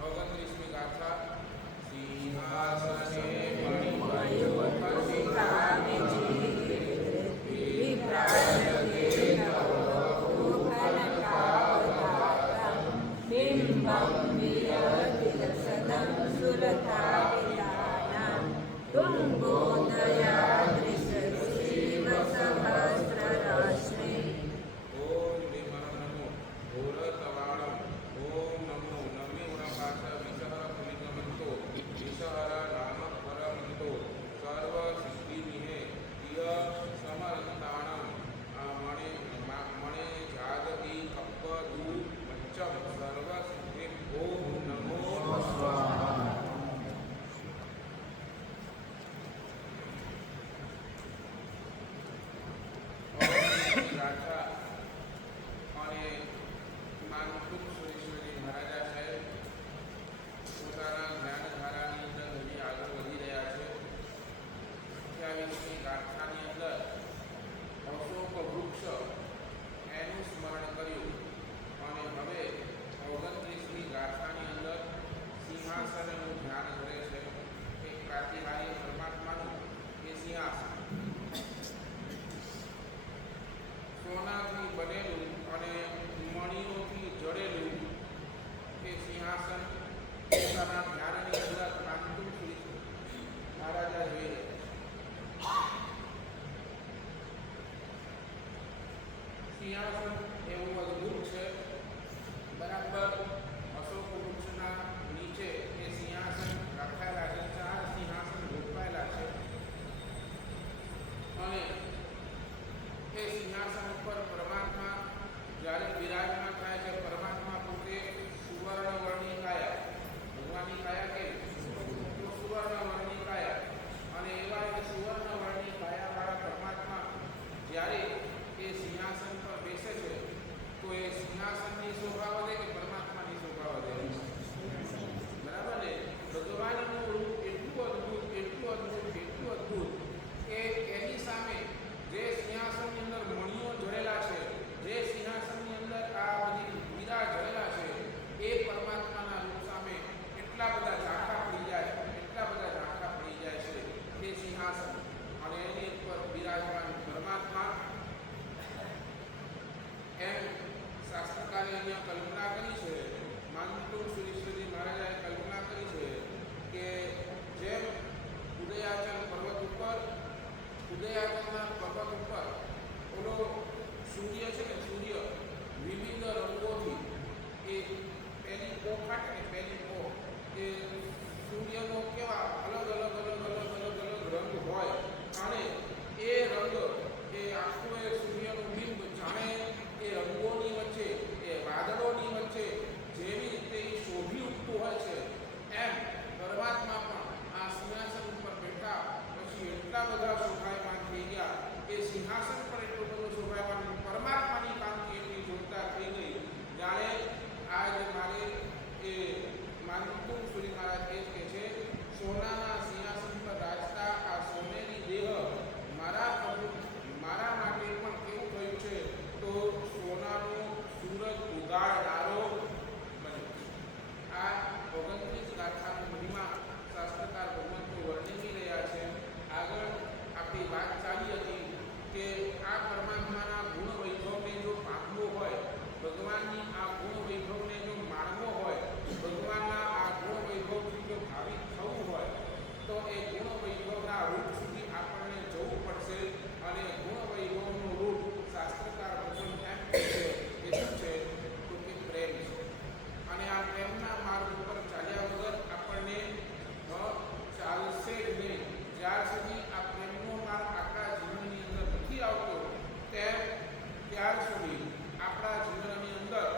29મી ગાથા સિંહાસને મણિમયુપસ્થિતાનિ વિભ્રાજતે નવોઘનકાવદાતં બિંબં વિરતિરસદં સુરતાવિતાનાં તુંગોદયાદૃશશિવ સહસ્રરાશ્રે ઓમ વિમરમ નમો ભૂરતવાળમ ઓમ નમો નમ્યુણપાઠ વિસહર પુલિંગમંતો વિસહર નામ પરમંતો સર્વ સિદ્ધિમિહે તિય સમરંતાણમ મણે મણે જાગતિ કપ્પદુ પંચમ સર્વ સિદ્ધિ ઓમ નમો સ્વાહા ગાથા અને માનકુક સુરેશ્વરી મહારાજા સાહેબ પોતાના જ્ઞાનધારાની અંદર હજી આગળ વધી રહ્યા છે. 28મી ગાથાની અંદર અશોક વૃક્ષ એનું સ્મરણ કર્યું અને હવે 29મી ગાથાની અંદર સિંહાસનનું ધ્યાન કરે છે. એક પ્રાતિહાર્ય પરમાત્માનું એ સિંહાસન સોનાથી બનેલું અને મણિઓથી જડેલું એ સિંહાસન પોતાના જ્ઞાનની અંદર કાંતું મહારાજા જોઈ સિંહાસન એવું અદભુત છે. બરાબર અશોક વૃક્ષના નીચે એ સિંહાસન રખાયેલા છે. 4 સિંહાસન ગોઠવાયેલા છે અને એ સિંહાસન ઉપર પરમાત્મા જ્યારે વિરાજમાન થાય છે. પરમાત્મા પોતે સુવર્ણવર્ણની કાયા, ભગવાનની કાયા કે સુવર્ણવર્ણની કાયા, અને એવા એ સુવર્ણવર્ણની કાયાવાળા પરમાત્મા જ્યારે એ સિંહાસન પર બેસે છે તો એ સિંહાસનની શોભા વધે કે પરમાત્માની શોભા વધે? બરાબર ને? ભગવાનનું રૂપ એટલું અદ્ભુત, એટલું અદ્ભુત, એટલું અદ્ભુત કે એની સામે જે સિંહાસનની અંદર મણિઓ જડેલા છે, જે સિંહાસનની અંદર આ બધી હીરા જડેલા છે, એ પરમાત્માના રૂપ સામે એટલા બધા ઝાંખા પડી જાય, એટલા બધા ઝાંખા પડી જાય છે તે સિંહાસન અને એની ઉપર બિરાજમાન પરમાત્મા. એમ શાસ્ત્રકારે અહીંયા કલ્પના કરી છે, માનકુક સુરેશ્વરી મહારાજાએ કલ્પના કરી છે કે જેમ ઉદયાચલ પર્વત ઉપર, ઉદયાચલના પર્વત ઉપર ઓલો સૂર્ય છે ને, સૂર્ય વિવિધ રંગોથી એ પહેલી પોખાટ ને પહેલી પોખ એ સૂર્યનો કેવા અલગ અલગ અલગ અલગ અલગ અલગ રંગ હોય અને એ રંગ એ આખું એ સૂર્યનું બિંબ જાણે એ રંગોની વચ્ચે, એ વાદળોની વચ્ચે જેવી રીતે એ શોભી ઉઠતું હોય છે, એમ પરમાત્મા પણ આ સિંહાસન ઉપર બેઠા પછી એટલા બધા શોભાયમાન થઈ ગયા. એ સિંહાસન પણ એટલું બધું શોભાયમાન, પરમાત્માની કાંતિ એટલી જોરદાર થઈ ગઈ જાણે આજ મારે એ માનકુક સુરી મહારાજ કહે છે, સોનાના સિંહાસન પર રાજતા આ સોનેરી દેહ મારા પ્રભુ મારા માટે પણ કેવું થયું છે તો સોનાનો સૂરજ ઉગાડનારો બન્યો. આ 29 ગાથાની મહિમા શાસ્ત્રકાર ભગવંતો વર્ણવી રહ્યા છે. આગળ આપણી વાત ચાલી હતી કે આ પરમાત્માના ગુણ વૈભવને જો પામવો હોય, ભગવાનની આ ગુણ વૈભવને જો માણવો હોય, ભગવાનના આ ગુણ વૈભવથી જો ભાવિત થવું હોય તો એ ગુણ વૈભવના રૂપ સુધી આપણને જવું પડશે. અને ગુણ વૈભવનું રૂપ શાસ્ત્રકાર ભગવાન એમ કહે છે કે શું છે તો કે પ્રેમ છે. અને આ પ્રેમના માર્ગ ઉપર ચાલ્યા વગર આપણને ચાલશે જ નહીં. જ્યાર સુધી આ પ્રેમનો માર્ગ આપણા જીવનની અંદર નથી આવતો ત્યાર સુધી આપણા જીવનની અંદર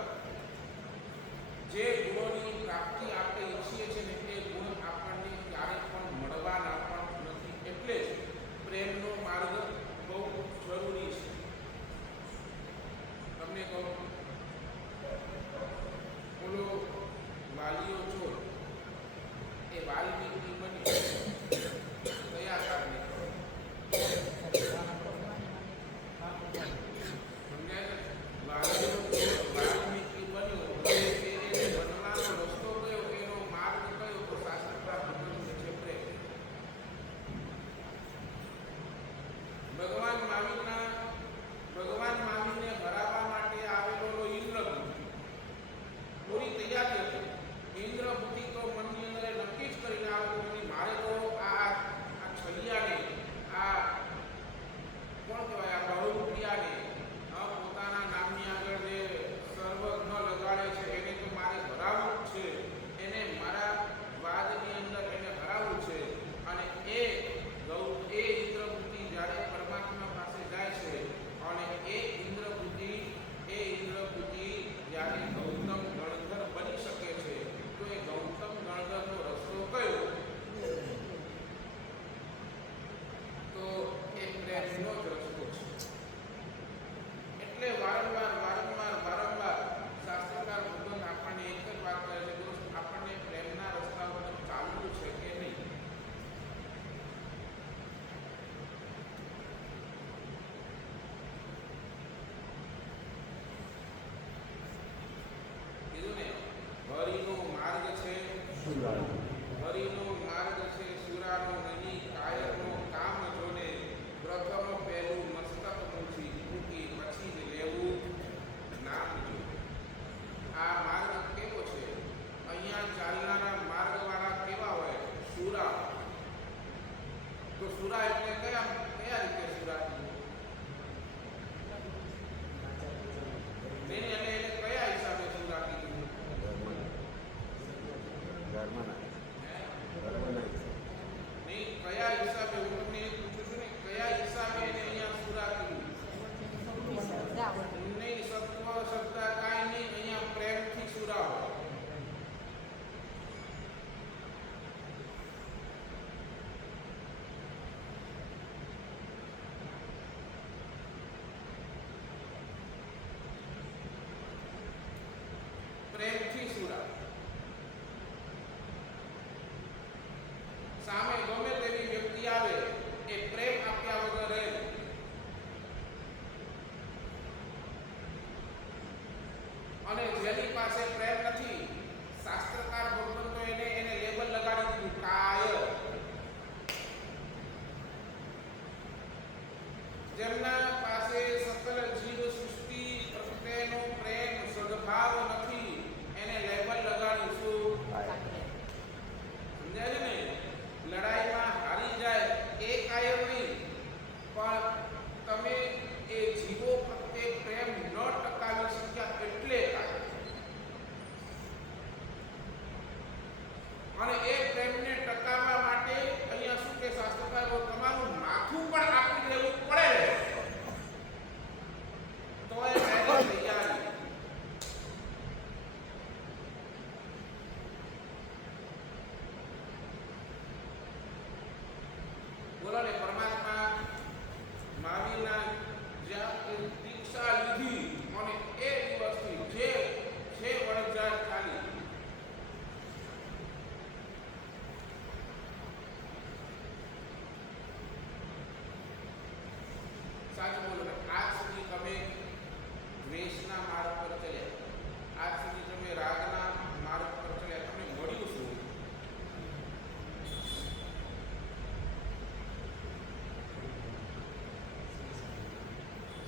જે ગુણોની પ્રાપ્તિ આપણે ઈચ્છીએ છીએ ને એ ગુણ આપણને ક્યારેય પણ મળવાના પણ નથી. એટલે જ પ્રેમનો માર્ગ બહુ જરૂરી છે. હરિનો માર્ગ છે સુરાનો નહીં, કાયરનો કામ જોને, પ્રથમ પહેલું મસ્તક મૂકી પછી જ લેવું નામ જો. આ માર્ગ કેવો છે? અહીંયા ચાલનારા માર્ગવાળા કેવા હોય? સુરા. તો સુરા એટલે કયા રીતે સુરા? નહીં, એટલે એને કયા હિસાબે સુરા કીધું? નહીં, કયા હિસાબે? હું તમને એ પૂછું છું ને, કયા હિસાબે એને અહીંયા સુરા કીધું? નહીં, સત્વ શબ્દ કાંઈ નહીં, અહીંયા પ્રેમથી સુરા હોય. પ્રેમથી સુરા. સામે ગમે તેવી વ્યક્તિ આવે એ પ્રેમ આપ્યા વગર રહે. અને જેની પાસે પ્રેમ નથી, શાસ્ત્રકાર ભગવંતો એને લેબલ લગાડી દીધું કાયર. જેમના પાસે સકલ જીવ સૃષ્ટિ પ્રત્યેનો પ્રેમ સદભાવ નથી, એને લેબલ લગાડીશું. સમજાય છે ને? લડાઈમાં હારી જાય એ કાયર નહીં, પણ તમે એ જીવો પ્રત્યે પ્રેમ ન ટકાવી શક્યા એટલે કાયર. અને એ પ્રેમને ટકાવવા માટે અહીંયા શું કે શાસ્ત્રકારો તમારું માથું પણ આપી દેવું પડે તો એ તૈયારી. બોલો ને, પરમાત્મા મહાવીરના જ્યાં દીક્ષા લીધી અને એ દિવસથી જે વણઝાર ચાલી, સાચું બોલો ને, આજ સુધી તમે દ્વેષના માર્ગ પર ચાલ્યા, આજ સુધી તમે રાગના માર્ગ પર ચાલ્યા, તમને મળ્યું શું?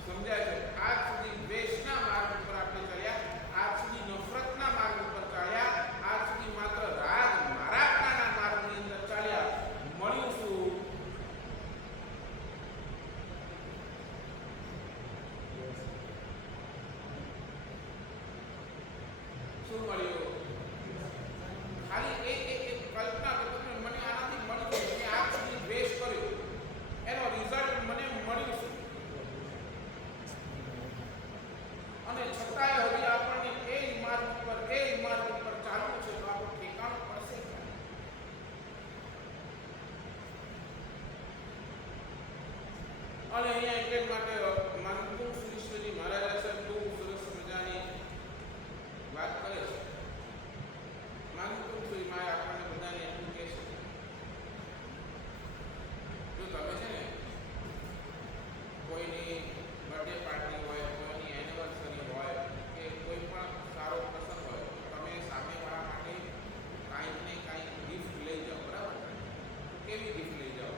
સમજાય છે? આજ સુધી દ્વેષના માર્ગ ઉપર આપણે ચાલ્યા, આજ સુધી નફરતના માર્ગ ઉપર ચાલ્યા, આજ સુધી માત્ર રાગ મારાપણાના માર્ગની અંદર ચાલ્યા. મળ્યું શું? શું મળ્યું? ખાલી એક કલ્પના કરો કે મને આનાથી મળ્યું, મેં આજ સુધી દ્વેષ કર્યો, એનો રિઝલ્ટ મને મળ્યું શું? અને છતાંય હજી આપણને એ જ માર્ગ ઉપર ચાલવું છે, તો આપણું ઠેકાણું પડશે. અને અહીંયા એટલે માટે માનતું શ્રીશ્વરજી મહારાજ સાહેબ બહુ સરસ મજાની વાત કરે છે. માનતું શ્રી માએ આપણને બધાને એટલું કહે છે, જો તમે છે ને કોઈની બર્થડે પાર્ટી હોય, કોઈની એનિવર્સરી હોય કે કોઈ પણ સારો પ્રસંગ હોય, તમે સામેવાળા માટે કાંઈક ને કાંઈક ગિફ્ટ લઈ જાઓ, બરાબર? કેવી ગિફ્ટ લઈ જાઓ?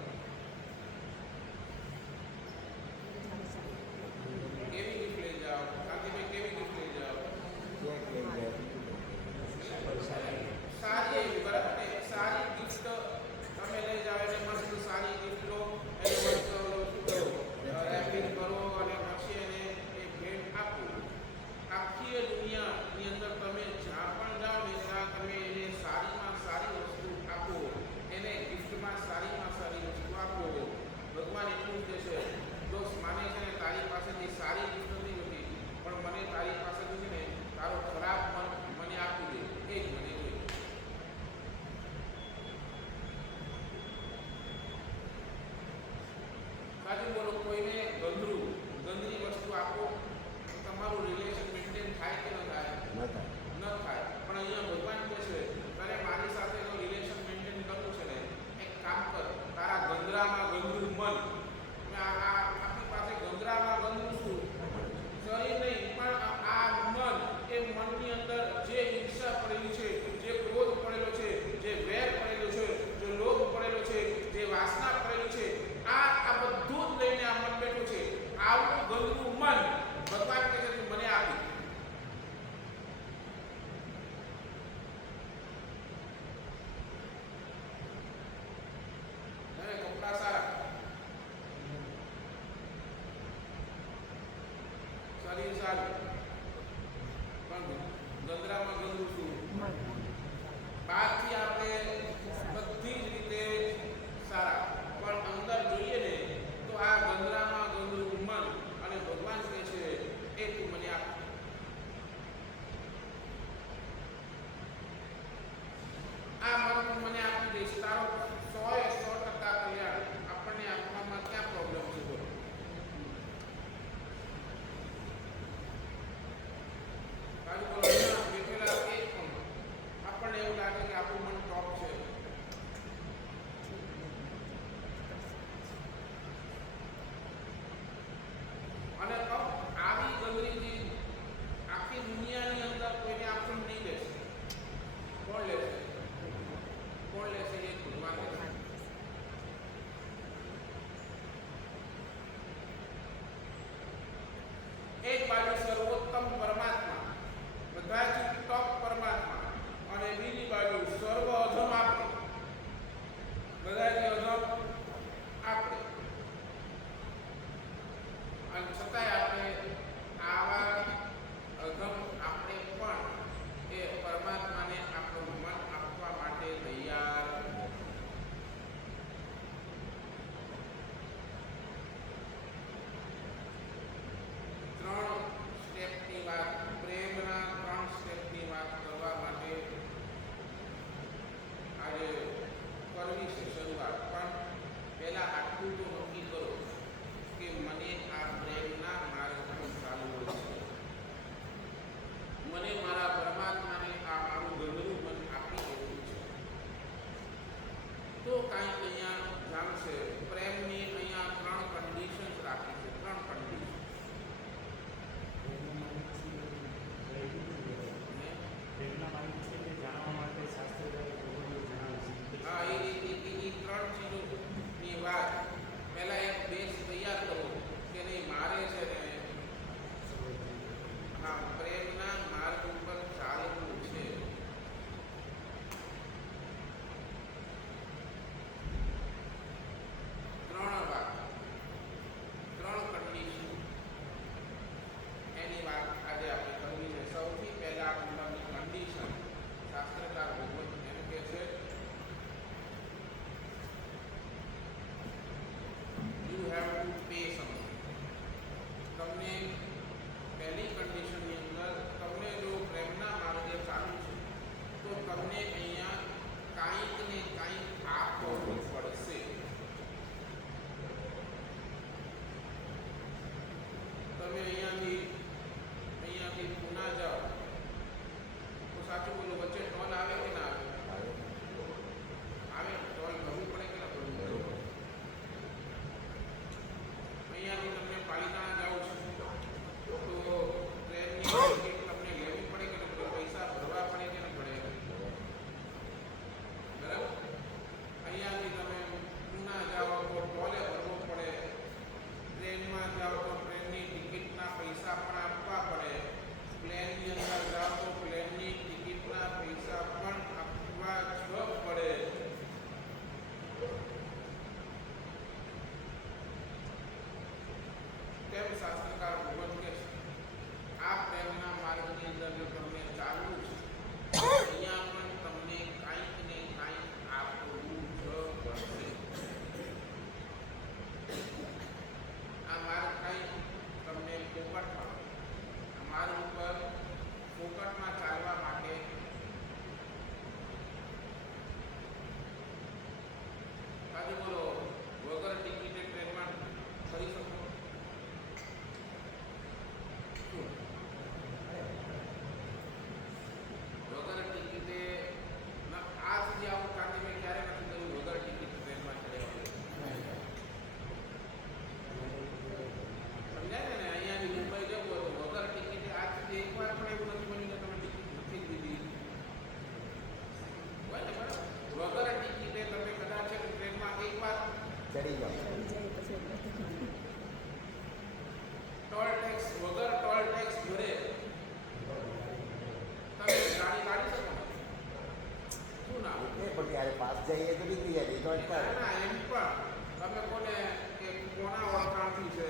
પણ ત્યારે પાસ જઈએ તો નીકળી જાય નહીં તો અટકાવે. ના એમ પણ તમે કોને કે કોના ઓળખાણથી છે,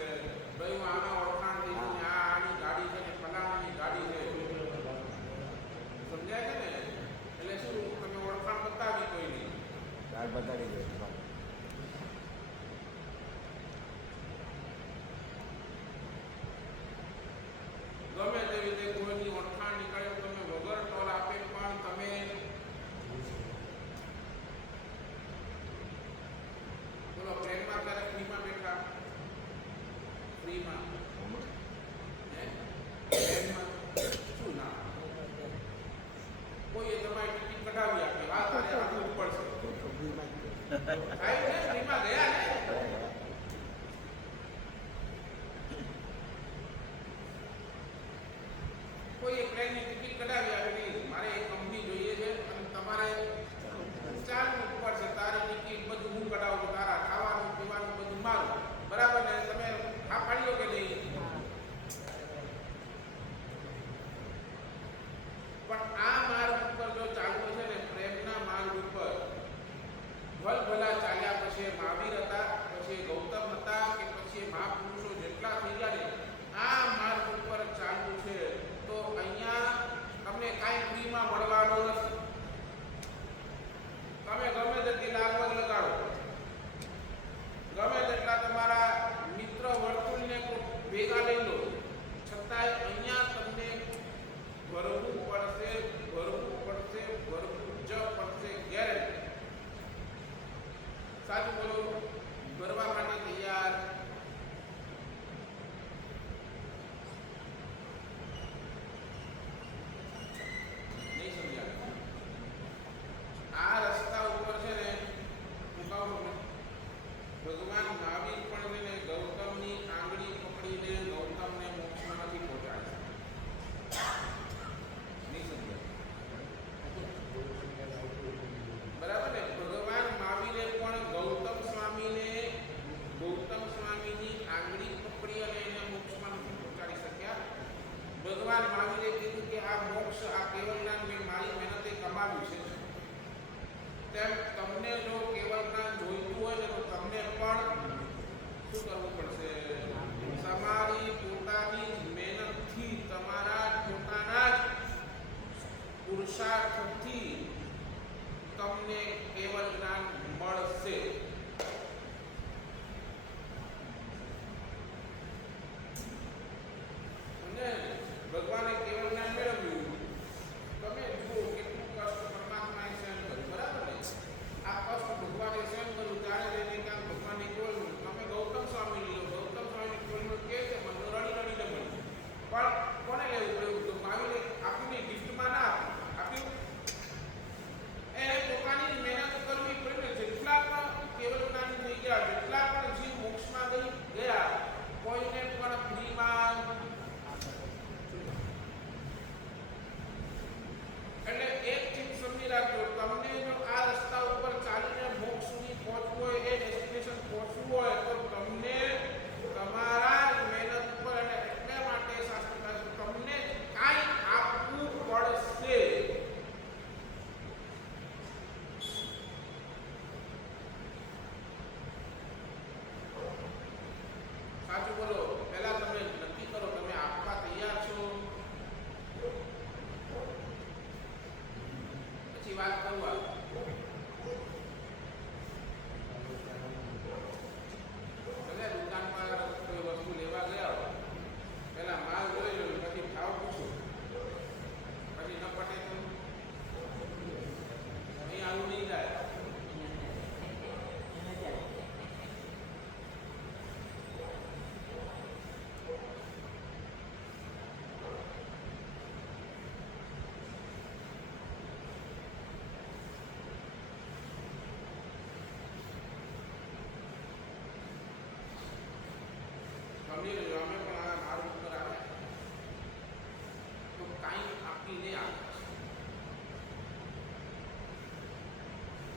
ભાઈ હું આના ઓળખાણથી છું ને આ આની ગાડી છે ને ફલાણાની ગાડી છે, સમજાય છે ને? એટલે શું તમે ઓળખાણ બતાવી કોઈની કાર્ડ બતાડી દે. ગમે તે રીતે કોઈની ઓળખાણ નીકળે તમે વગર ટોલ આપે પણ તમે બોલો પ્લેનમાં ક્યારે ફ્રીમાં બેઠા? ફ્રીમાં પ્લેનમાં શું ના કોઈએ તમારી ટિકિટ કઢાવી આપી વાત તારે આપવું પડશે સાહેબ ને ફ્રીમાં ગયા ને કોઈ એક પ્લેનની ટિકિટ કઢાવી આપી મારે એક કંપની જોઈએ છે અને તમારે ચાલવું પડશે તારી ટિકિટ બધું હું કઢાવું તારા ખાવાનું પીવાનું બધું મારું બરાબર ને તમે હા પાડ્યો કે નહીં પણ આ માર્ગ ઉપર જો ચાલવું છે ને પ્રેમના માર્ગ ઉપર ભલભલા ચાલ્યા પછી મહાવીર હતા પછી ગૌતમ હતા કે પછી મહાપુરુષો જેટલા થઈ ગયા ને આ માર્ગ ઉપર ચાલવું છે તો અહીંયા તમને કાંઈ ફ્રીમાં મળવાનું નથી. તમે ગમે તેટલી લાગવગ લગાડો, ગમે તેટલા તમારા મિત્ર વર્તુળને ભેગા લઈ લો, છતાંય અહીંયા તમને ભરવું પડશે જ પડશે ગેરંટી. સાચું બોલો, ભરવા માટે તૈયાર? નહીં સમજ્યા? આ રસ્તા ઉપર છે ને હું કહું ભગવાન મહાવીર પણ છે ને ગૌતમની આંગળી પકડીને ગૌતમને મોક્ષમાં નથી પહોંચાડે. નહીં સમજ્યા? બરાબર ને? ભગવાન મહાવીરે પણ ગૌતમ સ્વામીની આંગળી પકડી અને એને મોક્ષમાં નથી પહોંચાડી શક્યા. ભગવાન મહાવીરે કીધું કે આ મોક્ષ આ કેવલ જ્ઞાન મેં મારી મહેનતે કમાવ્યું છે. તેમ તમને જો કેવલ જ્ઞાન જોઈતું હોય ને તો તમને પણ શું કરવું પડશે? તમારી પોતાની મહેનતથી તમારા પોતાના જ પુરુષાર્થથી તમને કેવલ જ્ઞાન મળશે. અને ભગવાને કેવળ જ્ઞાન મેળવ્યું. તમે જુઓ કેટલું કષ્ટ પરમાત્માએ સહન કર્યું, બરાબર ને? આ કષ્ટ ભગવાને સહન કર્યું ત્યારે જઈને ક્યાંક ભગવાનની કોલનું તમે ગૌતમ સ્વામી લો, ગૌતમ સ્વામીની કોલનું કે છે મને રડી રડીને મળ્યું. પણ કોને લેવું પડ્યું? તો મહાવીરે આપીને ગિફ્ટમાં ના આપ્યું. એને પોતાની મહેનત કરવી પડી. જેટલા પણ કેવળ જ્ઞાની થઈ ગયા, જેટલા પણ જીવ મોક્ષમાં ગયા, કોઈને પણ ફ્રીમાં. એટલે એક ચીજ સમજી રાખજો, તમને જો આ રસ્તા ઉપર ચાલીને મોક્ષ સુધી પહોંચવું હોય, એ ડેસ્ટિનેશન પહોંચવું હોય તો તમને તમારા મહેનત ઉપર અને એટલા માટે શાસ્ત્ર તમને કાંઈ આપવું પડશે. સાચું બોલો. પહેલા તમે નક્કી કરો તમે આપવા તૈયાર છો, પછી વાત કરવા. ભલે દુકાન પર કોઈ વસ્તુ લેવા ગયા હોય, પહેલા માલ જોઈ લો, પછી ભાવ પૂછો, પછી ન પટે તો અહીં આવું નહીં જાય. સમજી લેજો, અમે પણ આ માર્ગ ઉપર આવે તો કાંઈ આપીને આવે.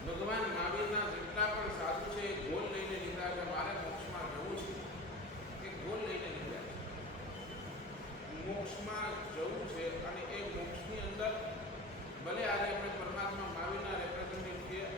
ભગવાન મહાવીરના જેટલા પણ સાધુ છે એ ગોલ લઈને નીકળ્યા છે. મારે મોક્ષમાં જવું છે એ ગોલ લઈને નીકળ્યા છે. મોક્ષમાં જવું છે અને એ મોક્ષની અંદર ભલે આજે આપણે પરમાત્મા મહાવીરના રિપ્રેઝેન્ટેટિવ છીએ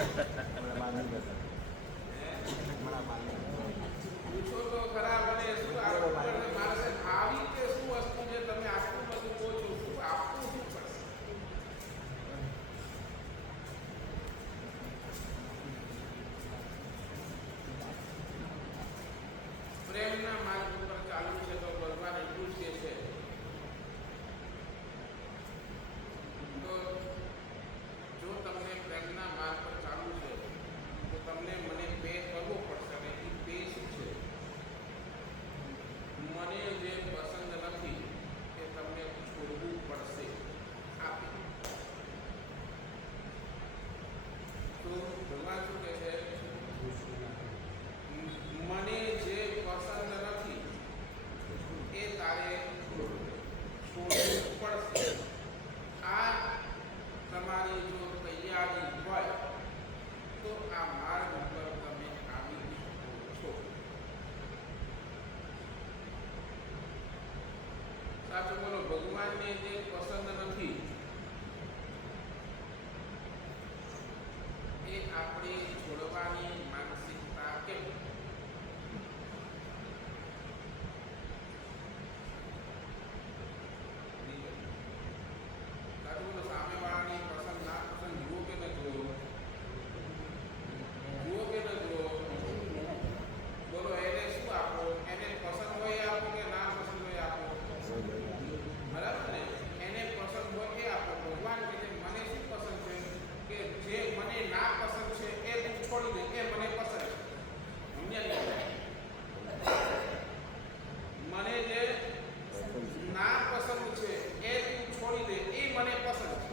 હમણાં માની જશે. હમણાં માની જશે. પૂછો તો ખરા મને શું આપવું પડશે મારે સાહેબ? આવી તે શું વસ્તુ છે તમે આટલું બધું કહો છો, શું આપવું શું પડશે? પ્રેમના માર્ગ ઉપર ચાલુ છે તો ભગવાન એટલું જ કહે છે તો જો તમને પ્રેમના માર્ગ પર ચાલુ છે તો તમને મને પે કરવો પડશે. અને એ પે શું છે? મને જે પસંદ નથી એ તમને છોડવું પડશે. આપી તો ભગવાન શું કહે છે? મને જે પસંદ નથી એ તારે છોડવું પડશે. આ તમારી જો તૈયારી હોય તો આ માર્ગ ઉપર તમે આવી શકો છો. સાચું બોલો. ભગવાનને જે પસંદ નથી એ આપણે છોડવાની માનસિકતા કેમ? સાચું બોલો. સામેવાળાની પસંદ ના પસંદ જુઓ કે ન જુઓ? જુઓ કે ન જુઓ? બોલો. એને શું આપો? એને પસંદ હોય એ આપો કે ના પસંદ હોય એ આપો? બરાબર ને? એને પસંદ હોય એ આપો. ભગવાન કહે છે મને શું પસંદ છે કે જે મને ના પસંદ છે એ તું છોડી દે, એ મને પસંદ છે. સમજ્યા ને? મને જે ના પસંદ છે એ તું છોડી દે, એ મને પસંદ છે.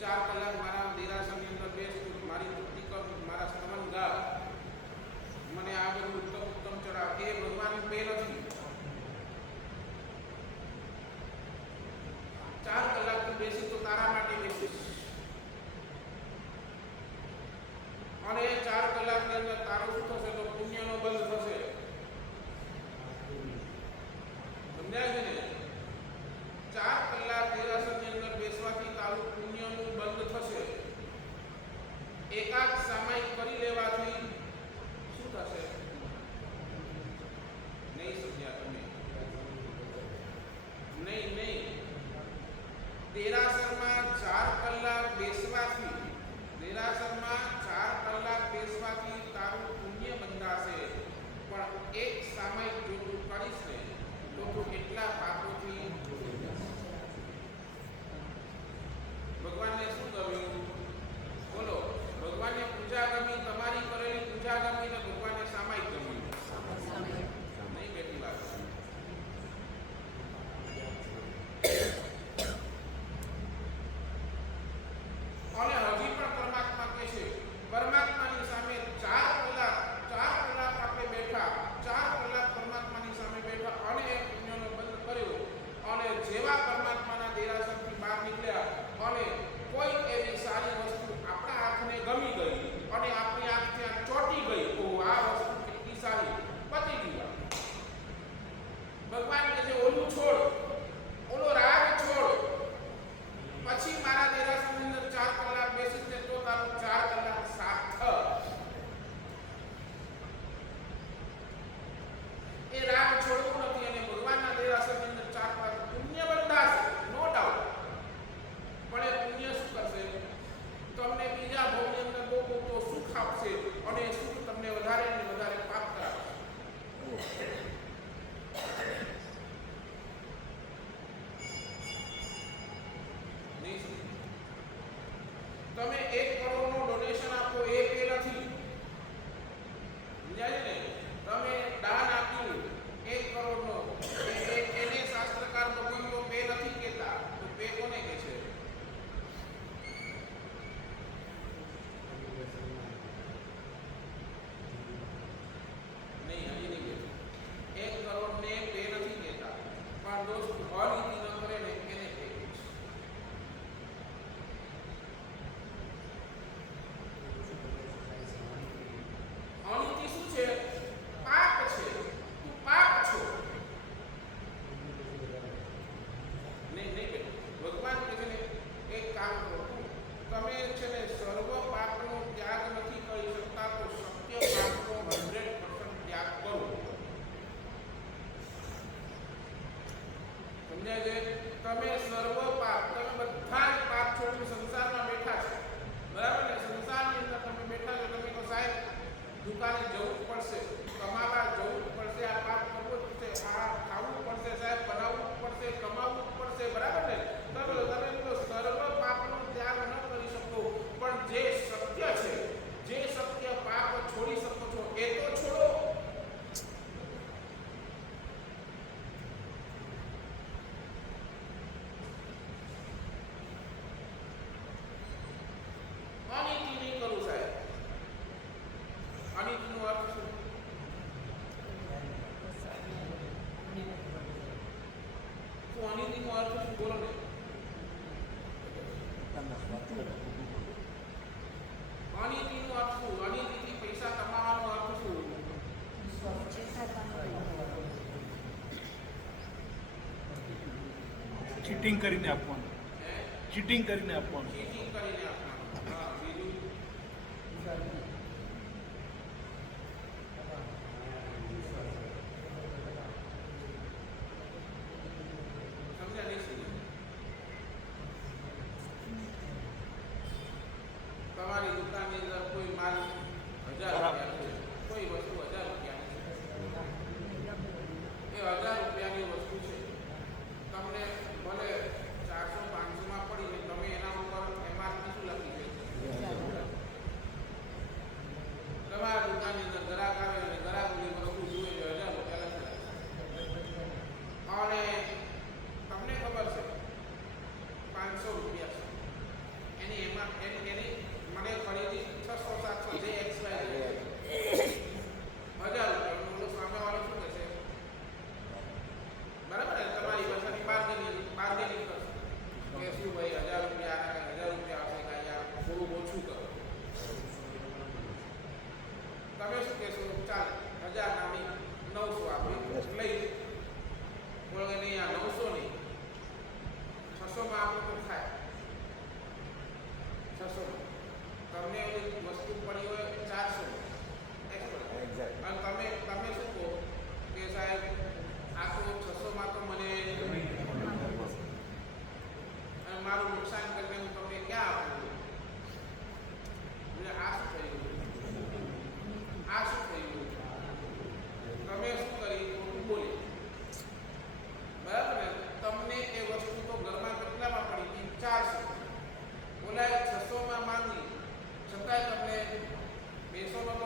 4 કલાક મારા દેરાસરની અંદર બેસ, મારી ભક્તિ કર, મારા સ્તવન ગા, મને આ બધું ઉત્તમ ઉત્તમ ચડાવ, એ ભગવાનનું પે નથી. 4 કલાક તું બેસી તો તારા માટે બેસીશ, અને એ 4 કલાકની અંદર તારું શું થશે? તો પુણ્યનો બંધ થશે. સમજાય છે ને? 4 કલાક દેરાસરની અંદર બેસવાથી તારું પુણ્યનું બંધ થશે. એકાદ સામાયિક કરી લેવાથી શું થશે? નહીં સમજ્યા તમે? નહીં. દેરાસરમાં 4 કલાક બેસવાથી, દેરાસરમાં 4 કલાક બેસવાથી તારું પુણ્ય બંધાશે. પણ એક સામાયિક જો તું કરીશ ને તો તું કેટલા પાપોથી. ભગવાનને શું ગમ્યું? બોલો. ભગવાનને પૂજા ગમી, તમારી કરેલી પૂજા ગમી, ને ભગવાનને સામાયિક ગમ્યું? નહીં બેટી વાત. અને હજી પણ પરમાત્મા કહે છે, પરમાત્માની સામે 4 કલાક આપણે બેઠા, 4 કલાક પરમાત્માની સામે બેઠા અને એ પુણ્યનો બંધ કર્યો, અને જેવા પરમાત્માના દેરાસરથી બહાર નીકળ્યા અને કોઈ એવી સારી વસ્તુ આપણા હાથને ગમી ગઈ અને આપણી આંખ ત્યાં ચોંટી ગઈ, તો આ વસ્તુ કેટલી સારી, પતી ગઈ. ભગવાન કહે છે ઓલું છોડ, ઓલો રાગ છોડ, પછી મારા દેરાસરની અંદર 4 કલાક બેસીને તો તારું 4 કલાક સાર્થક. એ રાગ છોડવું નથી, અને ભગવાનના દેરાસરની અંદર 4 કલાક પુણ્ય બંધાશે, નો ડાઉટ. પણ એ પુણ્ય શું કરશે? તમને બીજા ભોગની અંદર બહુ તો સુખ આપશે, અને એ સુખ તમને વધારે ને વધારે પાપ કરાવશે. તમે 1 કરોડનું ડોનેશન આપો, એ પે નથી. સમજાય ને? તમે દાન આપ્યું 1 કરોડનો, એને શાસ્ત્રકાર ભગવાન પે નથી કહેતા, તો પે કોને કહે છે? નહીં, હજી નહીં કહેતું. 1 કરોડને પે નથી કહેતા, પણ દોસ્ત અનીતિ ન કરે ને એને પે કહે છે. અનીતિ શું છે? પાપ છે. તું પાપ છો. નહીં બેટા, ભગવાન કહે છે ને એક કામ કરો, તમે છે ને સર્વ પાપનો ત્યાગ નથી કરી શકતા, તો સત્ય પાપનો 100% ત્યાગ કરો. સમજાય છે? તમે સર્વ પાપ, તમે બધા જ પાપ છોડીને સંસારમાં બેઠા છો, બરાબર ને? સંસારની અંદર તમે બેઠા છો, તમે તો સાહેબ દુકાને જવું જ પડશે, કમાવા જવું જ પડશે, આ પાપ કરવું જ પડશે, આ ખાવું જ પડશે, સાહેબ બનાવવું જ પડશે, કમાવવું જ પડશે, બરાબર ને? તમે તો સર્વ પાપનો ત્યાગ ન કરી શકો, પણ જે સત્ય છે, જે સત્ય પાપ છોડી શકો છો, એ તો છોડો. અનીતિ નહીં કરું સાહેબ. અનીતિનો અર્થ શું? અનીતિનો અર્થ શું? બોલો ને. અનીતિનો અર્થ શું? અનીતિથી પૈસા કમાવાનો અર્થ શું? ચીટિંગ કરીને આપવાનું. ચીટિંગ કરીને આપવાનું. ચીટિંગ કરીને આપવાનું. હા, બીજું સમજ્યા નહીં? તમારી દુકાનની અંદર કોઈ માલ 1000 રૂપિયાનો છે, કોઈ વસ્તુ 1000 રૂપિયાની છે, એ 1000 રૂપિયાની વસ્તુ છે, તમને ભલે 400-500 માં પડી, તમે એના ઉપર MRP શું લખી તમે શું કહેશો? ચાલ 1000 નામી 900 આપી લઈ બોલો નહીં, આ 900 નહીં, 600 માં આપણું તો થાય 600 તમને એવી વસ્તુ પડી હોય 400 એક્ઝેક્ટ. અને તમે શું કહો કે સાહેબ આ તો 600 માં તો મને અને મારું નુકસાન કરીને હું તમને ક્યાં આપું? એટલે આ શું થયું? આ શું થયું? તમે શું કરી? ખોટું બોલી. બરાબર ને? તમને એ વસ્તુ તો ઘરમાં કેટલામાં પડી હતી? 400. બોલાય 600 માં માંગી છતાંય તમને 200 નો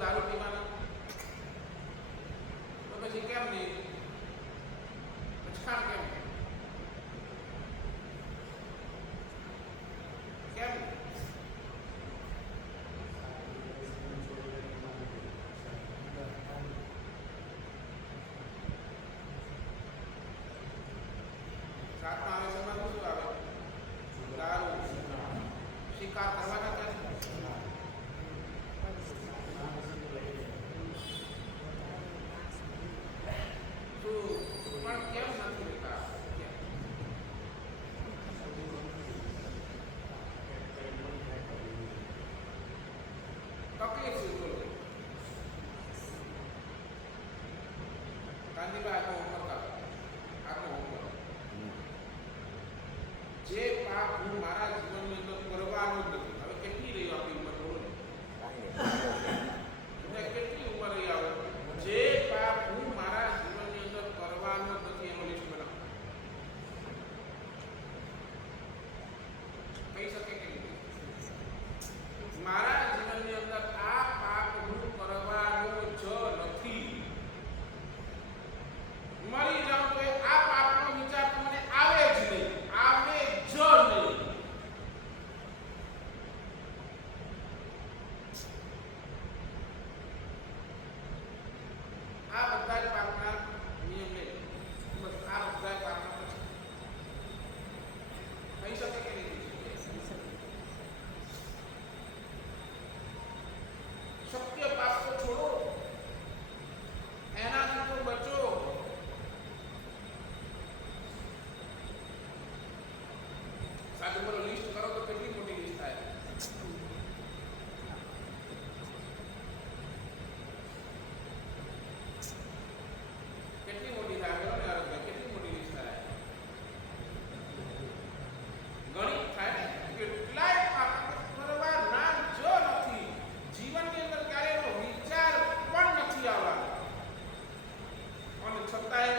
દારૂ પીવાનો તો પછી કેમ નહીં પછાણ કેમ કેમ 7 માં આવે છે એમાં શું આવે દારૂ શિકાર કરવાના ક્યાં શું પણ કેમ નથી લેતા તકલીફ શું બોલો ગાંધીભાઈ આપણો હોમવર્ક આપણો હોમવર્ક જે પાપ હું મારા જીવનની અંદર કરવાનો જ નથી હવે કેટલી રહી આપણી ઉંમર બોલો ને કેટલી ઉંમર રહી આવે જે પાપ હું મારા જીવનની અંદર કરવાનો જ નથી એનો લિસ્ટ બનાવો કહી શકે કે નહીં મારા જીવનની અંદર આ પાપ હું કરવાનો જ નથી મરી જાઉં તો આ પાપનો વિચાર તો મને આવે જ નહીં આવે જ નહીં આ બધા જ પાપના નિયમ લે બસ આ બધા જ પાપના પછી થઈ શકે કે નહીં શક્ય પાપ તો છોડો એનાથી તો બચો સાથે બોલો લિસ્ટ કરો તો કેટલી મોટી લિસ્ટ થાય કેટલી મોટી થાય બોલો ને આરોગ્ય કેટલી મોટી લિસ્ટ થાય ગણિત થાય ને કેટલાય પાપ કરવા ના જ નથી જીવનની અંદર ક્યારે એનો વિચાર પણ નથી આવવાનો અને છતાંય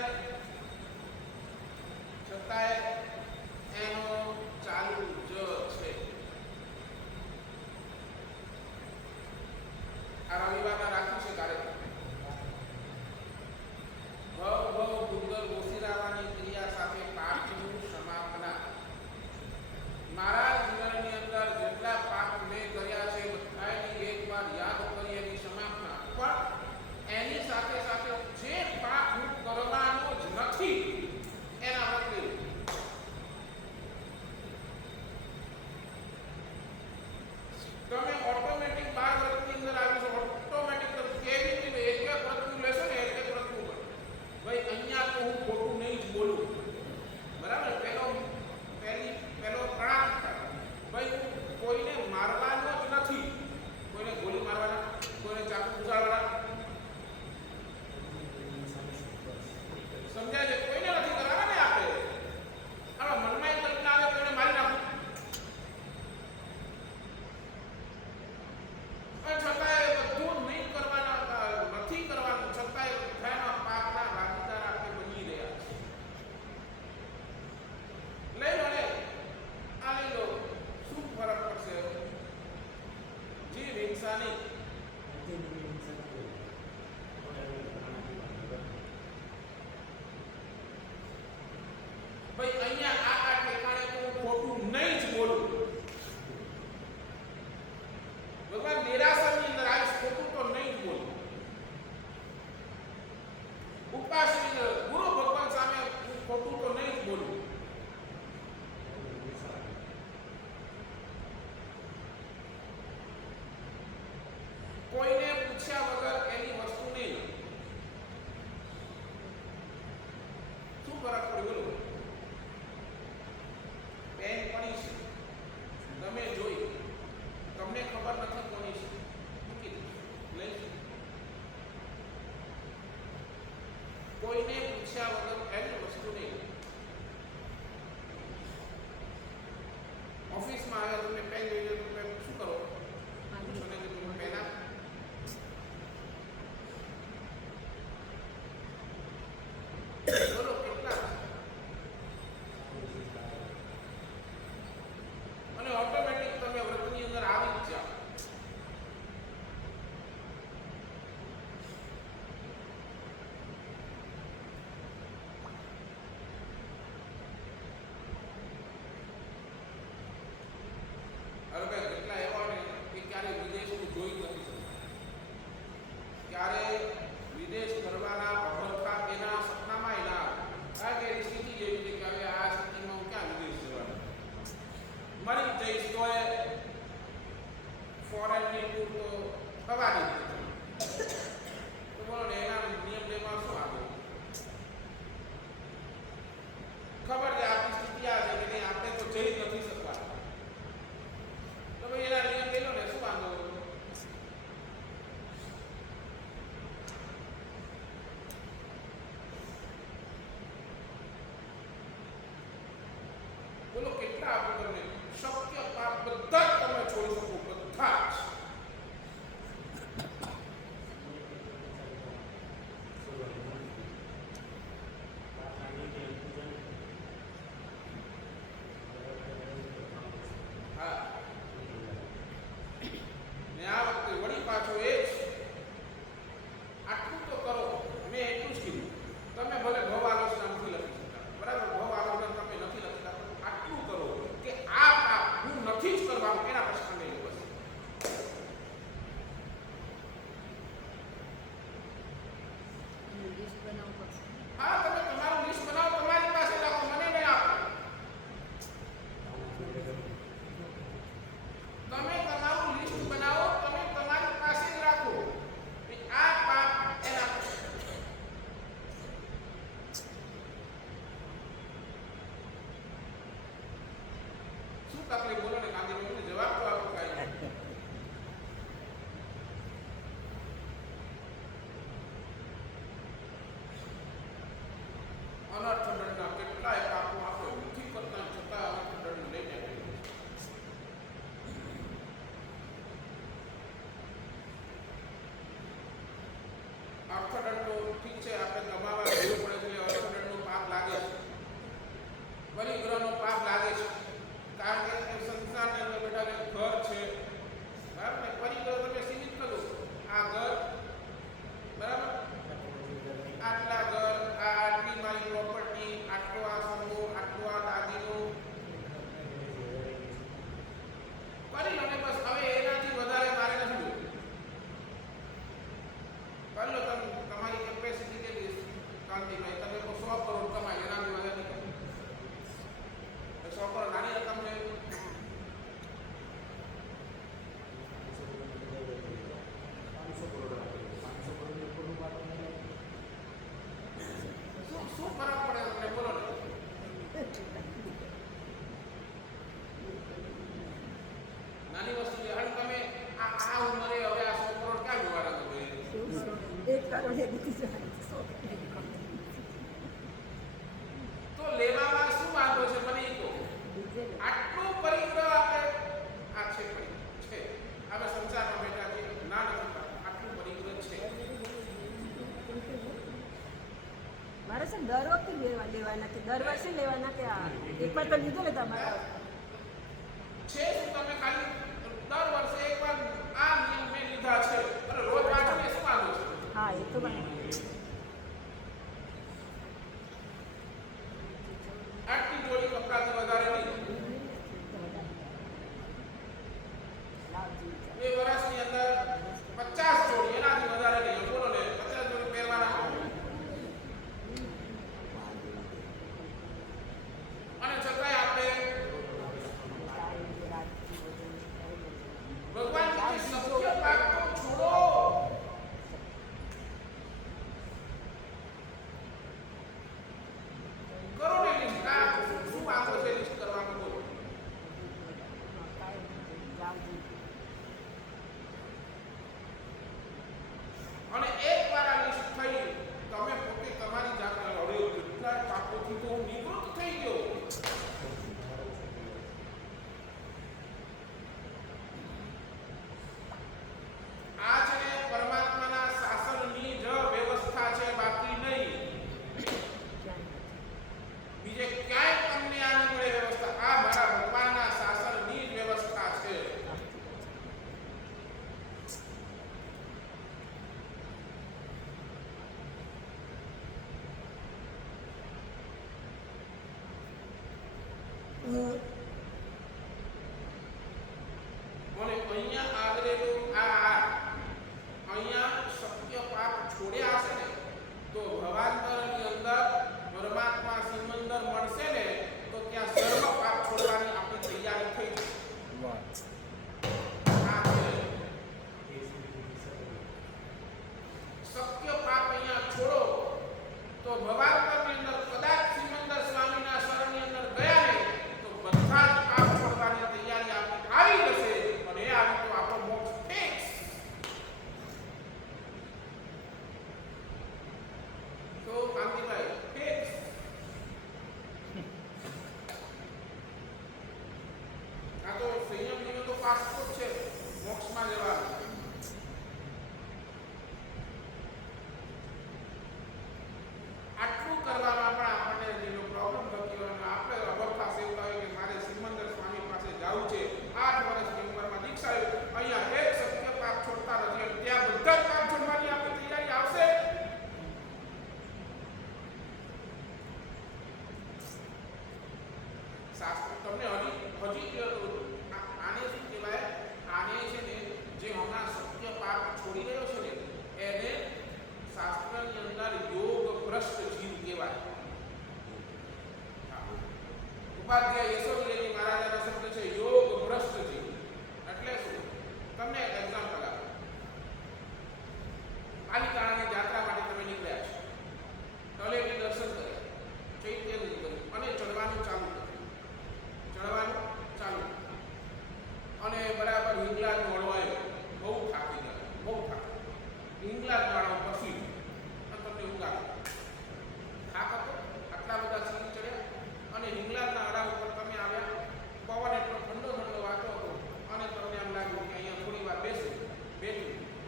એનો ચાલુ જ છે આ રવિવારના રાખ્યું છે કાર્યક્રમ ભવ ગુંદર ઓસિરાવાની ક્રિયા સાથે પાપનું સમાપના મારા જીવનની અંદર જેટલા પાપ મેં કર્યા છે બધાની એકવાર યાદ કરી એની સમાપના પણ એની સાથે સાથે જે પાપ હું કરવાનો જ નથી એના બદલે તમે ઓટોમેટિક 12 વ્રતની અંદર આવી છો ઓટોમેટિક કેવી રીતે એક એક વ્રતનું લેશો ને એક એક વ્રતનું ભાઈ અહીંયા તો હું ખોટું નહીં જ બોલું બરાબર પેલો પ્રણામ ભાઈ હું કોઈને મારવાનો જ નથી કોઈને ગોળી મારવાના કોઈને ચાકુ ઉજાડવાના સમજાય છે કોઈને નથી કરવાના ને આપણે આપણા મનમાં એક કલ્પના આવે કોઈને મારી નાખું છતાંય બધું નહીં કરવાના નથી કરવાનું છતાંય બધાના પાપના ભાગીદાર આપણે બની રહ્યા છે લઈ લો ને આ લઈ લો શું ફરક પડશે જીવ હિંસાની ભાઈ અહીંયા આ ઠેકાણે તો હું ખોટું નહીં જ બોલું ભગવાન નિરાશરની અંદર આવીશ ખોટું તો નહીં જ બોલું ઉપાસની ગુરુ ભગવાન સામે હું ખોટું તો નહીં જ બોલું કોઈને પૂછ્યા વગર એની વસ્તુ નહીં શું ફરક પડ્યો બોલો પેન પડી છે તમે જોઈ તમને ખબર નથી કોની છે મૂકી લઈ કોઈને પૂછ્યા વગર એની વસ્તુ નહીં ઓફિસમાં આવ્યા તમને પેન જોઈએ તમે શું કરો પૂછો ને કે તમે પેન આપ બોલો કેટલા અને ઓટોમેટિક તમે વ્રતની અંદર આવી જ જાઓ કરોડ એ બીજી જવાની 100 તો લેવામાં શું વાંધો છે મને એ કહો. આટલું પરિગ્રહ આપણે આ છે આપણે સંસારમાં બેઠા છીએ ના નથી કરતા. આટલું પરિગ્રહ છે. મારે છે ને દર વખતે લેવાના કે દર વર્ષે લેવાના કે આ એકવાર તો લીધો ને તમારા છે શું તમે ખાલી દર વર્ષે એકવાર આ નિયમ મેં લીધા છે અને રોજ વાંચીને શું વાંધો છે? હા એ તો બરાબર. આટલી જોડી કપડાથી વધારે નહીં. બે વર્ષની અંદર 50 જોડી એનાથી વધારે નહીં. બોલો લે 50 જોડી પહેરવાના અને છતાંય આપણે ભગવાન કહે સત્ય પાપ તો છોડો. કરો ને લિસ્ટ. આ શું વાંધો છે લિસ્ટ કરવામાં? બોલો. અને એકવાર આ લિસ્ટ થઈ તમે પોતે તમારી જાતને લડ્યો કેટલા પાપોથી તો હું નિવૃત્ત થઈ ગયો. આ છે ને પરમાત્માના શાસનની જ વ્યવસ્થા છે, બાકી નહીં. બીજે ક્યાંય તમને આ નહીં મળે વ્યવસ્થા. આ મારા ભગવાનના શાસનની જ વ્યવસ્થા છે. મને અહીંયા આવેલું અહીંયા સત્ય પાપ છોડ્યા હશે ને તો ભવાંતરની અંદર પરમાત્મા સિમંદર મળશે ને તો ત્યાં સર્વ પાપ છોડવાની આપણી તૈયારી થઈ છે. આ છે સત્ય પાપ અહીંયા છોડો તો ભવાંતરની અંદર કદાચ સિમંદર સ્વામીના શરણની અંદર ગયા ને તો બધા જ પાપ છોડવાની તૈયારી આપણી આવી જશે. અને એ આવી તો આપણો મોક્ષ ફિક્સ. તો કાંતિભાઈ ફિક્સ. આ તો સંયમ જીવન તો પાસપોર્ટ છે મોક્ષમાં જવાનું. આટલું કરવામાં પણ આપણને જેનો પ્રોબ્લેમ થતી હોય અને આપણે અવસ્થા સેવતા હોય કે મારે સિમંદર સ્વામી પાસે જવું છે, 8 વર્ષની ઉંમરમાં દીક્ષા આવી, અહીંયા એક સત્ય પાપ છોડતા નથી અને ત્યાં બધા જ પાપ છોડવાની આપણી તૈયારી આવશે. શાસ્ત્ર તમને હજી આને શું કહેવાય? આને છે ને જે હમણાં સત્ય પાપ છોડી રહ્યો છે ને એને શાસ્ત્રની અંદર યોગ ભ્રષ્ટ જીવ કહેવાય. ઉપાધ્યાય યશોધીજી મહારાજાના શબ્દ છે યોગ ભ્રષ્ટ જીવ. એટલે શું? તમને એક એક્ઝામ્પલ આપો. પાલિતાણાની જાત્રા માટે તમે નીકળ્યા છો, તળેટી દર્શન કર્યા, ચૈત્યનું કર્યું અને ચડવાનું ચાલુ કર્યું. અને બરાબર હિંગલાજનો અડવાયો, બહુ થાકી ગયા, બહુ થાકી. હિંગલાજ વાળો પછી અને તમને ઊંઘ આવે. થાક હતો, આટલા બધા સીડી ચડ્યા અને હિંગલાજના અડા ઉપર તમે આવ્યા. પવન એટલો ઠંડો વાતો હતો અને તમને એમ લાગ્યું કે અહીંયા થોડી વાર બેસ્યું.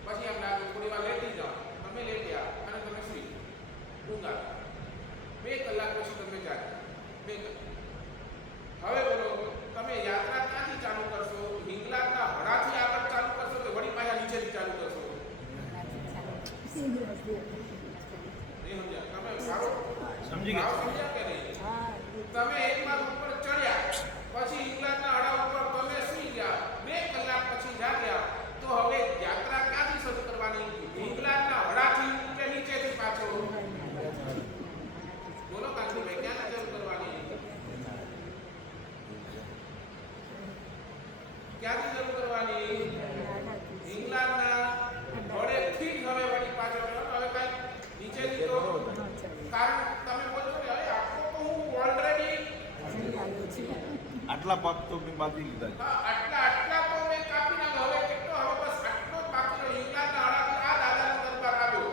પછી એમ લાગ્યું થોડી વાર લેટી જાઓ. તમે લેટ્યા અને તમે સુઈ ઊંઘ આવી. 2 કલાક પછી તમે જાગ્યા. 2 કલાક. હવે બોલો તમે યાત્રા ક્યાંથી ચાલુ કરશો? હિંગલાજના હડાથી આગળ ચાલુ કરશો કે વળી પાછા નીચેથી ચાલુ કરશો? નહીં સમજ્યા તમે? મારો સમજી ગયા? સમજ્યા કે નહીં? તમે એક માસ ઉપર ચડ્યા પછી હિંગલાજના હડા ઉપર તમે સુઈ ગયા. 2 કલાક પછી જાગ્યા તો હવે યાત્રા ક્યાંથી શરૂ કરવાની? હિંગલાજના હડાથી કે નીચેથી પાછો? બોલો કાંતિભાઈ, ક્યાંથી શરૂ કરવાની? ક્યાંથી શરૂ કરવાની? હિંગલાજના ઘોડેથી જ હવે વળી પાછળ. હવે કઈ નીચેથી તો કારણ તમે બોલશો ને હવે આટલો તો હું ઓલરેડી આટલા પાક તો મેં બાંધી લીધા છે. આટલા તો મેં કાપી નાખ્યો. હવે કેટલો? હવે બસ આટલો જ બાકી રહ્યો. હિંગલાજના હડાથી આ દાદાનો દરબાર આવ્યો.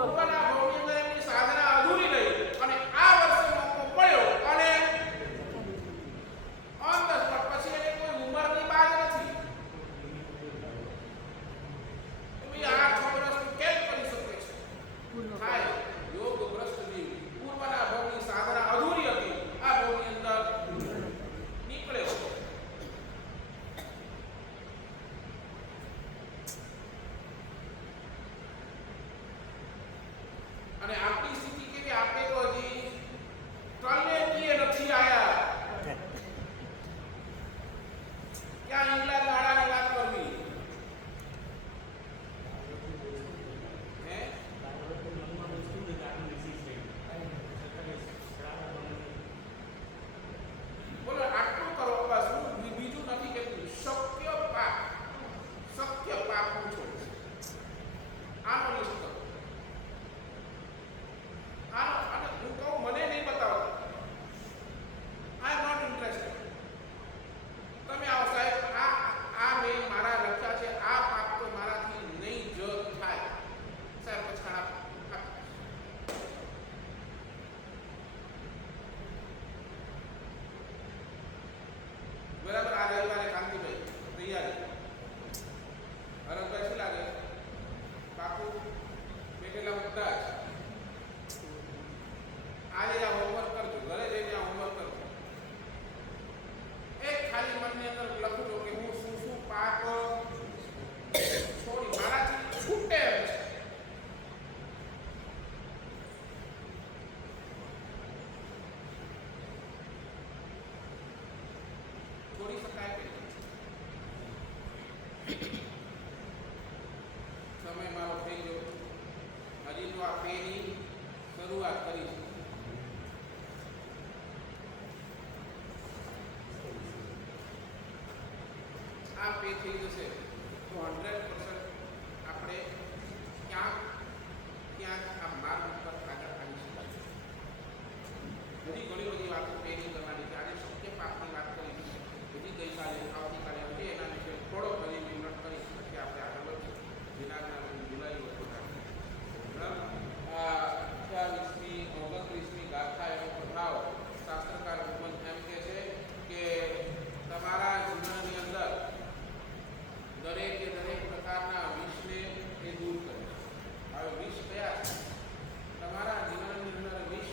પૂર્વના ભવની અંદર એમની સાધના અધૂરી રહી અને આ વર્ષે મોકો મળ્યો અને ઓન ધ સ્પોટ પછી એને કોઈ ઉંમરની બાદ નથી ભાઈ આ 6 વર્ષ કેમ કરી શકે છે થાય યોગ ભ્રષ્ટ જીવ પૂર્વના ભવની સાધના અધૂરી હતી આ ભવની અંદર નીકળ્યો અને આપણી સ્થિતિ કેવી આપણે તો હજી તલેટીએ નથી આયા ક્યાં ઇંગ્લેન્ડ વાળાની વાત કરવી હે બોલો આટલું કરો બસ હું બીજું નથી કહેતું શક્ય પાપ પૂછો આનો લિસ્ટ કરો અને હું કહું મને નહીં બતાવો આઈ એમ નોટ ઇન્ટરેસ્ટેડ તમે આવો સાહેબ આ મેં મારા લખ્યા છે આ પાપ તો મારાથી નહીં જ થાય સાહેબ પછાડા બરાબર આ રવિવારે કાંતિભાઈ તૈયારી હરકભાઈ શું લાગે બાપુ બેઠેલા બધા જ આજે આ હોમવર્ક કરજો ઘરે જઈને આ હોમવર્ક કરજો એક ખાલી મનની અંદર લખજો કે હું શું શું પાપ છોડી મારાથી છૂટે એમ છે છોડી શકાય કે સમય મારો થઈ ગયો હજી તો આ પેની શરૂઆત કરી છે આ પે થઈ જશે તો 100% આપણે ક્યાંક આ માર્ગ ઉપર આગળ આવી શકાય હજી ઘણી બધી વાતો પેની કરવાની છે આજે શક્ય પાકની વાત કરી હજી ગઈકાલે આવતીકાલે હજી એના વિશે થોડો હજી વિવરણ કરી પછી આપણે આગળ વધીએ વિનાજના બોલાવી હતો 28મી 29મી ગાથા એનો પ્રભાવ શાસ્ત્રકાર ભગવંત એમ કહે છે કે તમારા જીવનની અંદર દરેકે દરેક પ્રકારના વિષને એ દૂર કરે હવે વિષ કયા છે તમારા જીવનની અંદર વિષ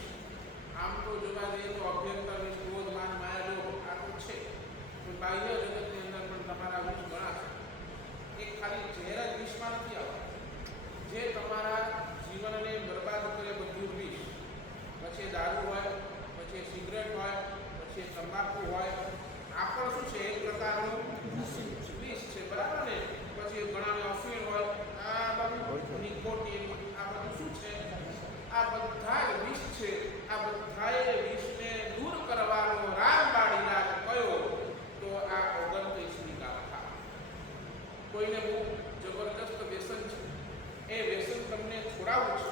આમ તો જોવા જઈએ તો અભ્યંતર વિષ ક્રોધ માન માયા લોભ આ તો છે પણ બાહ્ય જગતની અંદર પણ તમારા વિષ ઘણા છે એક ખાલી ઝેર જ વિષમાં નથી આવતા જે તમારા જીવનને બરબાદ કરે બધું વિષ પછી દારૂ હોય પછી સિગરેટ હોય પછી તંબાકુ હોય આ પણ શું છે એક પ્રકારનું વિષ છે બરાબર ને પછી ઘણાને અફીણ હોય આ બધું નિકોટિન આ બધું શું છે આ બધા જ વિષ છે આ બધાએ વિષને દૂર કરવાનો રામબાણ ઇલાજ કયો તો આ 29મી ગાથા કોઈને બહુ જબરદસ્ત વ્યસન છે એ વ્યસન તમને છોડાવવું છે